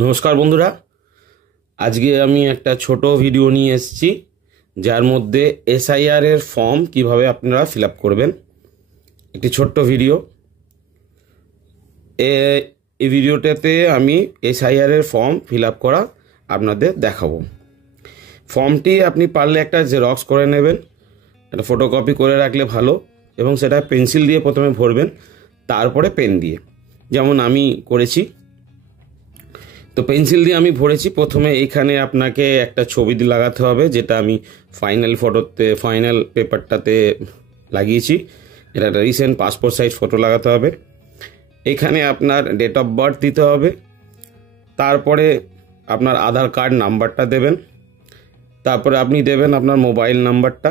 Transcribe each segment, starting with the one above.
নমস্কার বন্ধুরা, আজকে আমি একটা ছোট ভিডিও নিয়ে এসেছি যার মধ্যে এসআইআর এর ফর্ম কিভাবে আপনারা ফিল আপ করবেন। একটি ছোট্ট ভিডিও। এই ভিডিওটাতে আমি এসআইআর এর ফর্ম ফিল আপ করা আপনাদের দেখাবো। ফর্মটি আপনি পারলে একটা জেরক্স করে নেবেন, একটা ফটোকপি করে রাখলে ভালো, এবং সেটা পেন্সিল দিয়ে প্রথমে ভরবেন, তারপরে পেন দিয়ে, যেমন আমি করেছি। তো পেন্সিল দিয়ে আমি ভরেছি। প্রথমে এইখানে আপনাকে একটা ছবি লাগাতে হবে, যেটা আমি ফাইনাল পেপারটাতে লাগিয়েছি। এটা একটা রিসেন্ট পাসপোর্ট সাইজ ফটো লাগাতে হবে। এখানে আপনার ডেট অফ বার্থ দিতে হবে, তারপরে আপনার আধার কার্ড নাম্বারটা দেবেন, তারপরে আপনি দেবেন আপনার মোবাইল নাম্বারটা,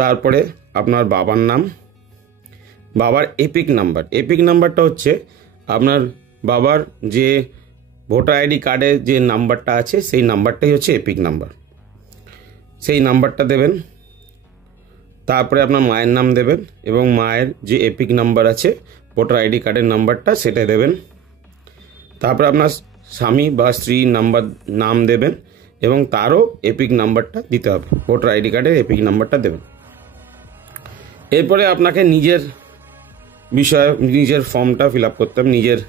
তারপরে আপনার বাবার নাম, বাবার এপিক নাম্বারটা হচ্ছে আপনার বাবার যে ভোটার আইডি কার্ডে যে নাম্বারটা আছে সেই নাম্বারটাই হচ্ছে এপিক নাম্বার, সেই নাম্বারটা দেবেন। তারপরে আপনার মায়ের নাম দেবেন এবং মায়ের যে এপিক নাম্বার আছে ভোটার আইডি কার্ডের নাম্বারটা সেটা দেবেন। তারপরে আপনার স্বামী বা স্ত্রীর নাম দেবেন এবং তারও এপিক নাম্বারটা দিতে হবে, ভোটার আইডি কার্ডের এপিক নাম্বারটা দেবেন। এরপরে আপনাকে নিজের ফর্মটা ফিল আপ করতে হবে, নিজের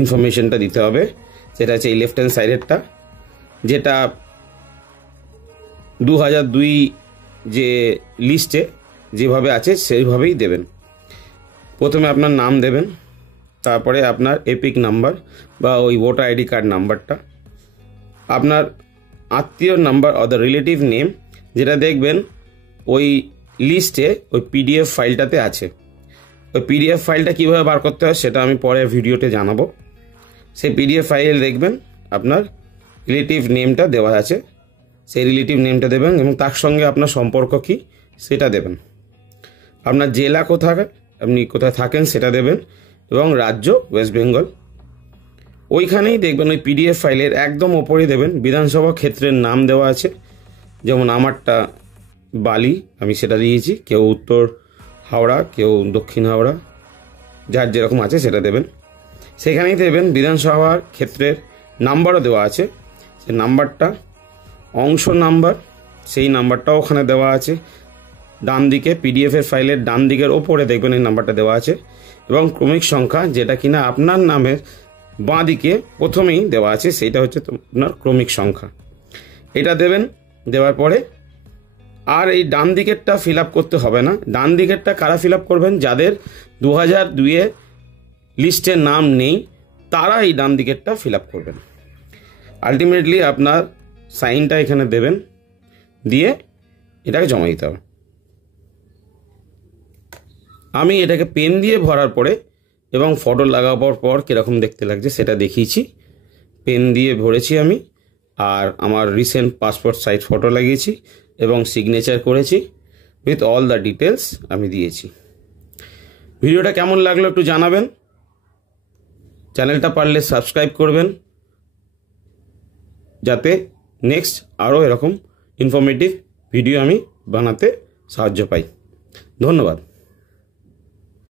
ইনফরমেশনটা দিতে হবে। সেটা হচ্ছে এই লেফট হ্যান্ড সাইডেরটা, যেটা 2002 যে লিস্টে যেভাবে আছে সেইভাবেই দেবেন। প্রথমে আপনার নাম দেবেন, তারপরে আপনার এপিক নাম্বার বা ওই ভোটার আইডি কার্ড নাম্বারটা, আপনার আত্মীয়র number or the relative name, যেটা দেখবেন ওই লিস্টে ওই পিডিএফ ফাইলটাতে আছে। ওই পিডিএফ ফাইলটা কীভাবে বার করতে হয় সেটা আমি পরে ভিডিওতে জানাবো। সেই পিডিএফ ফাইল দেখবেন আপনার রিলেটিভ নেমটা দেওয়া আছে, সেই রিলেটিভ নেমটা দেবেন এবং তার সঙ্গে আপনার সম্পর্ক কী সেটা দেবেন। আপনার জেলা আপনি কোথায় থাকেন সেটা দেবেন এবং রাজ্য ওয়েস্ট বেঙ্গল। ওইখানেই দেখবেন ওই পিডিএফ ফাইলের একদম ওপরেই দেবেন বিধানসভা ক্ষেত্রের নাম দেওয়া আছে। যেমন আমারটা বালি, আমি সেটা দিয়েছি। কেউ উত্তর হাওড়া, কেউ দক্ষিণ হাওড়া, যার যেরকম আছে সেটা দেবেন। সেখানেই দেবেন বিধানসভার ক্ষেত্রের নাম্বারও দেওয়া আছে, সেই নাম্বারটা অংশ নাম্বার, সেই নাম্বারটাও ওখানে দেওয়া আছে। ডান দিকে পিডিএফের ফাইলের ডান দিকের ওপরে দেখবেন এই নাম্বারটা দেওয়া আছে, এবং ক্রমিক সংখ্যা যেটা কিনা আপনার নামের বাঁ দিকে প্রথমেই দেওয়া আছে, সেইটা হচ্ছে আপনার ক্রমিক সংখ্যা। এটা দেবেন। দেওয়ার পরে আর এই ডান দিকেরটা ফিল আপ করতে হবে না। ডান দিকেরটা কারা ফিল আপ করবেন? যাদের 2002 লিস্টের নাম নেই, তারা এই ডান দিকেরটা ফিল আপ করবেন। আলটিমেটলি আপনার সাইনটা এখানে দেবেন, দিয়ে এটাকে জমা দিতে হবে। আমি এটাকে পেন দিয়ে ভরার পরে এবং ফটো লাগাবার পর কীরকম দেখতে লাগছে সেটা দেখিয়েছি। পেন দিয়ে ভরেছি আমি, আর আমার রিসেন্ট পাসপোর্ট সাইজ ফটো লাগিয়েছি এবং সিগনেচার করেছি উইথ অল দ্য ডিটেলস আমি দিয়েছি। ভিডিওটা কেমন লাগলো একটু জানাবেন। চ্যানেলটা পারলে সাবস্ক্রাইব করবেন, যাতে নেক্সট আরও এরকম ইনফরমেটিভ ভিডিও আমি বানাতে সাহায্য পাই। ধন্যবাদ।